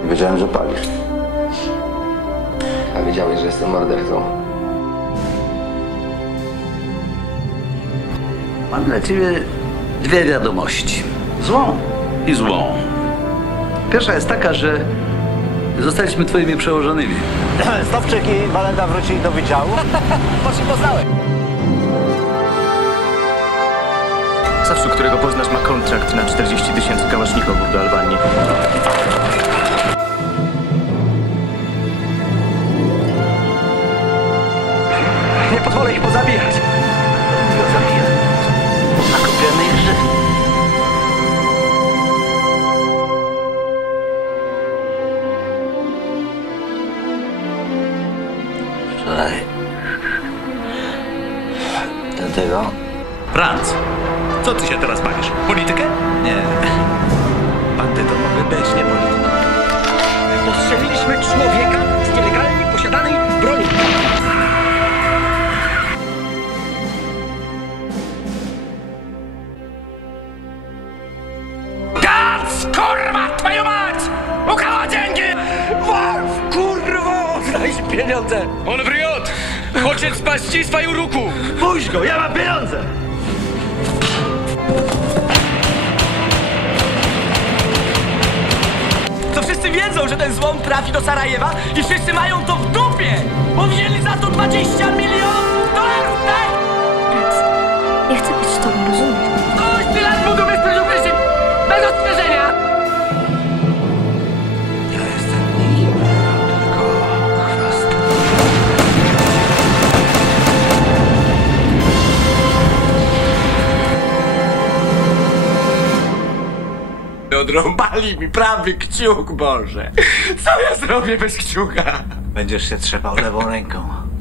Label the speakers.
Speaker 1: Wiedziałem, że palisz. A wiedziałeś, że jestem mordercą?
Speaker 2: Mam dla ciebie dwie wiadomości. Złą i złą. Pierwsza jest taka, że zostaliśmy twoimi przełożonymi.
Speaker 3: Stowczyk i Walenda wrócili do wydziału. Po czym poznałem?
Speaker 4: Zawsze, którego poznasz, ma kontrakt na 40 000 kałaszników do Albanii.
Speaker 3: Nie pozwolę ich pozabijać.
Speaker 2: Mówię o zabijaniu. Zakopiemy ich żywi. Wczoraj... Tego?
Speaker 5: Franz, co ty się teraz bawisz? Politykę?
Speaker 2: Nie.
Speaker 5: Bandytą mogę być, nie polityką.
Speaker 3: Postrzeliliśmy człowieka z nielegalnie posiadanej broni. Gac, kurwa, twoją mać! Ukała dzięki! Wolf, kurwa, oddaj pieniądze!
Speaker 5: On wriot! Хочет спасти свою руку!
Speaker 3: Puść go, ja mam pieniądze!
Speaker 6: To wszyscy wiedzą, że ten złom trafi do Sarajewa i wszyscy mają to w dupie! Bo wzięli za to 20 milionów dolarów, tak?
Speaker 7: Ja chcę być z tobą, rozumiesz?
Speaker 6: Kogoś ty lat budu bez prejudycji, bez ostrzeżenia!
Speaker 2: Ja jestem nikim, tylko chwast.
Speaker 6: Odrąbali mi prawy kciuk, Boże! Co ja zrobię bez kciuka?
Speaker 2: Będziesz się trzepał lewą ręką.